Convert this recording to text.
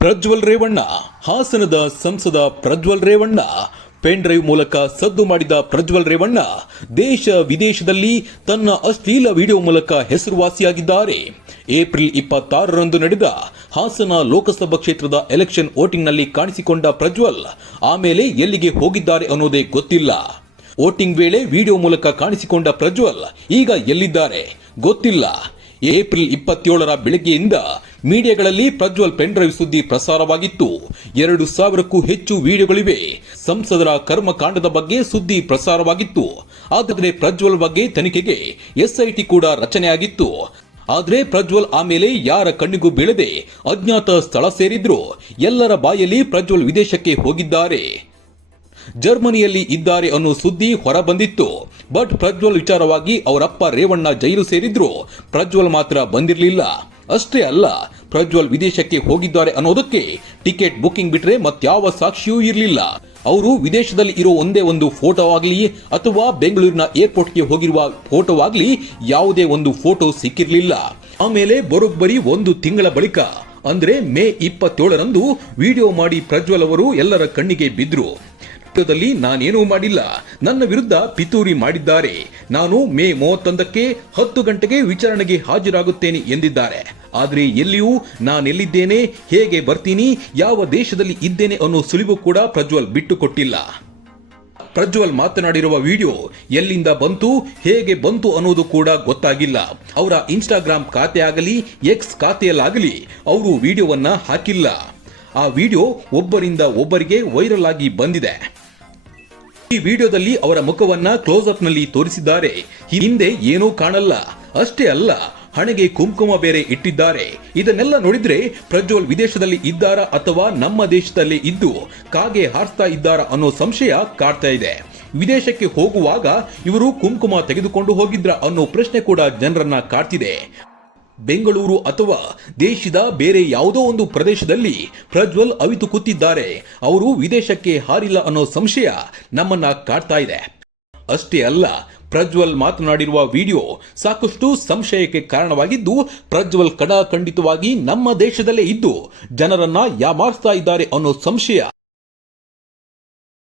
ಪ್ರಜ್ವಲ್ ರೇವಣ್ಣ, ಹಾಸನದ ಸಂಸದ Prajwal Revanna, pen drive ಮೂಲಕ ಸದ್ದು ಮಾಡಿದ ಪ್ರಜ್ವಲ್ ರೇವಣ್ಣ, ದೇಶ ವಿದೇಶದಲ್ಲಿ ತನ್ನ ಅಶ್ಲೀಲ ವಿಡಿಯೋ ಮೂಲಕ ಹೆಸರುವಾಸಿಯಾಗಿದ್ದಾರೆ. ಏಪ್ರಿಲ್ ಇಪ್ಪತ್ತಾರರಂದು ನಡೆದ ಹಾಸನ ಲೋಕಸಭಾ ಕ್ಷೇತ್ರದ ಎಲೆಕ್ಷನ್ ವೋಟಿಂಗ್ನಲ್ಲಿ ಕಾಣಿಸಿಕೊಂಡ ಪ್ರಜ್ವಲ್, ಆಮೇಲೆ ಎಲ್ಲಿಗೆ ಹೋಗಿದ್ದಾರೆ ಅನ್ನೋದೇ ಗೊತ್ತಿಲ್ಲ. ವೋಟಿಂಗ್ ವೇಳೆ ವಿಡಿಯೋ ಮೂಲಕ ಕಾಣಿಸಿಕೊಂಡ ಪ್ರಜ್ವಲ್, ಈಗ ಎಲ್ಲಿದ್ದಾರೆ ಗೊತ್ತಿಲ್ಲ. ಏಪ್ರಿಲ್ ಇಪ್ಪತ್ತೇಳರ ಬೆಳಗ್ಗೆಯಿಂದ ಮೀಡಿಯಾಗಳಲ್ಲಿ ಪ್ರಜ್ವಲ್ ಪೆನ್ ಡ್ರೈವ್ ಸುದ್ದಿ ಪ್ರಸಾರವಾಗಿತ್ತು. ಎರಡು ಸಾವಿರಕ್ಕೂ ಹೆಚ್ಚು ವಿಡಿಯೋಗಳಿವೆ. ಸಂಸದರ ಕರ್ಮಕಾಂಡದ ಬಗ್ಗೆ ಸುದ್ದಿ ಪ್ರಸಾರವಾಗಿತ್ತು. ಆದರೆ ಪ್ರಜ್ವಲ್ ಬಗ್ಗೆ ತನಿಖೆಗೆ ಎಸ್ಐಟಿ ಕೂಡ ರಚನೆಯಾಗಿತ್ತು. ಆದರೆ ಪ್ರಜ್ವಲ್ ಆಮೇಲೆ ಯಾರ ಕಣ್ಣಿಗೂ ಬೀಳದೆ ಅಜ್ಞಾತ ಸ್ಥಳ ಸೇರಿದ್ರು. ಎಲ್ಲರ ಬಾಯಲ್ಲಿ ಪ್ರಜ್ವಲ್ ವಿದೇಶಕ್ಕೆ ಹೋಗಿದ್ದಾರೆ. ಜರ್ಮನಿಯಲ್ಲಿ ಇದ್ದಾರೆ ಅನ್ನೋ ಸುದ್ದಿ ಹೊರಬಂದಿತ್ತು. ಬಟ್ ಪ್ರಜ್ವಲ್ ವಿಚಾರವಾಗಿ ಅವರಪ್ಪ ರೇವಣ್ಣ ಜೈಲು ಸೇರಿದ್ರು. ಪ್ರಜ್ವಲ್ ಮಾತ್ರ ಬಂದಿರಲಿಲ್ಲ. ಅಷ್ಟೇ ಅಲ್ಲ, ಪ್ರಜ್ವಲ್ ವಿದೇಶಕ್ಕೆ ಹೋಗಿದ್ದಾರೆ ಅನ್ನೋದಕ್ಕೆ ಟಿಕೆಟ್ ಬುಕಿಂಗ್ ಬಿಟ್ರೆ ಮತ್ಯಾವ ಸಾಕ್ಷಿಯೂ ಇರಲಿಲ್ಲ. ಅವರು ವಿದೇಶದಲ್ಲಿ ಇರೋ ಒಂದೇ ಒಂದು ಫೋಟೋ ಆಗಲಿ ಅಥವಾ ಬೆಂಗಳೂರಿನ ಏರ್ಪೋರ್ಟ್ಗೆ ಹೋಗಿರುವ ಫೋಟೋ ಆಗಲಿ ಯಾವುದೇ ಒಂದು ಫೋಟೋ ಸಿಕ್ಕಿರಲಿಲ್ಲ. ಆಮೇಲೆ ಬರೋಬ್ಬರಿ ಒಂದು ತಿಂಗಳ ಬಳಿಕ, ಅಂದ್ರೆ ಮೇ ಇಪ್ಪತ್ತೇಳರಂದು ವಿಡಿಯೋ ಮಾಡಿ ಪ್ರಜ್ವಲ್ ಅವರು ಎಲ್ಲರ ಕಣ್ಣಿಗೆ ಬಿದ್ರು. ದಲ್ಲಿ ನಾನೇನೂ ಮಾಡಿಲ್ಲ. ನನ್ನ ವಿರುದ್ಧ ಪಿತೂರಿ ಮಾಡಿದ್ದಾರೆ. ನಾನು ಮೇ ಮೂವತ್ತೊಂದಕ್ಕೆ ಹತ್ತು ಗಂಟೆಗೆ ವಿಚಾರಣೆಗೆ ಹಾಜರಾಗುತ್ತೇನೆ ಎಂದಿದ್ದಾರೆ. ಆದರೆ ಎಲ್ಲಿಯೂ ನಾನೆಲ್ಲಿದ್ದೇನೆ, ಹೇಗೆ ಬರ್ತೀನಿ, ಯಾವ ದೇಶದಲ್ಲಿ ಇದ್ದೇನೆ ಅನ್ನೋ ಸುಳಿವು ಕೂಡ ಪ್ರಜ್ವಲ್ ಬಿಟ್ಟುಕೊಟ್ಟಿಲ್ಲ. ಪ್ರಜ್ವಲ್ ಮಾತನಾಡಿರುವ ವಿಡಿಯೋ ಎಲ್ಲಿಂದ ಬಂತು, ಹೇಗೆ ಬಂತು ಅನ್ನೋದು ಕೂಡ ಗೊತ್ತಾಗಿಲ್ಲ. ಅವರ ಇನ್ಸ್ಟಾಗ್ರಾಮ್ ಖಾತೆ ಆಗಲಿ ಎಕ್ಸ್ ಖಾತೆಯಲ್ಲಾಗಲಿ ಅವರು ವಿಡಿಯೋವನ್ನ ಹಾಕಿಲ್ಲ. ಆ ವಿಡಿಯೋ ಒಬ್ಬರಿಂದ ಒಬ್ಬರಿಗೆ ವೈರಲ್ ಆಗಿ ಬಂದಿದೆ. ಈ ವಿಡಿಯೋದಲ್ಲಿ ಅವರ ಮುಖವನ್ನ ಕ್ಲೋಸ್ ಅಪ್ನಲ್ಲಿ ತೋರಿಸಿದ್ದಾರೆ. ಹಿಂದೆ ಏನೂ ಕಾಣಲ್ಲ. ಅಷ್ಟೇ ಅಲ್ಲ, ಹಣೆಗೆ ಕುಂಕುಮ ಬೇರೆ ಇಟ್ಟಿದ್ದಾರೆ. ಇದನ್ನೆಲ್ಲ ನೋಡಿದ್ರೆ ಪ್ರಜ್ವಲ್ ವಿದೇಶದಲ್ಲಿ ಇದ್ದಾರಾ ಅಥವಾ ನಮ್ಮ ದೇಶದಲ್ಲಿ ಇದ್ದು ಕಾಗೆ ಹಾರಿಸ್ತಾ ಇದ್ದಾರಾ ಅನ್ನೋ ಸಂಶಯ ಕಾಡ್ತಾ ಇದೆ. ವಿದೇಶಕ್ಕೆ ಹೋಗುವಾಗ ಇವರು ಕುಂಕುಮ ತೆಗೆದುಕೊಂಡು ಹೋಗಿದ್ರ ಅನ್ನೋ ಪ್ರಶ್ನೆ ಕೂಡ ಜನರನ್ನ ಕಾಡ್ತಿದೆ. ಬೆಂಗಳೂರು ಅಥವಾ ದೇಶದ ಬೇರೆ ಯಾವುದೋ ಒಂದು ಪ್ರದೇಶದಲ್ಲಿ ಪ್ರಜ್ವಲ್ ಅವಿತು ಕೂತಿದ್ದಾರೆ. ಅವರು ವಿದೇಶಕ್ಕೆ ಹಾರಿಲ್ಲ ಅನ್ನೋ ಸಂಶಯ ನಮ್ಮನ್ನ ಕಾಡ್ತಾ ಇದೆ. ಅಷ್ಟೇ ಅಲ್ಲ, ಪ್ರಜ್ವಲ್ ಮಾತನಾಡಿರುವ ವಿಡಿಯೋ ಸಾಕಷ್ಟು ಸಂಶಯಕ್ಕೆ ಕಾರಣವಾಗಿದ್ದು, ಪ್ರಜ್ವಲ್ ಕಡಾಖಂಡಿತವಾಗಿ ನಮ್ಮ ದೇಶದಲ್ಲೇ ಇದ್ದು, ಜನರನ್ನ ಯಾಮಾರಿಸ್ತಾ ಇದ್ದಾರೆ ಅನ್ನೋ ಸಂಶಯ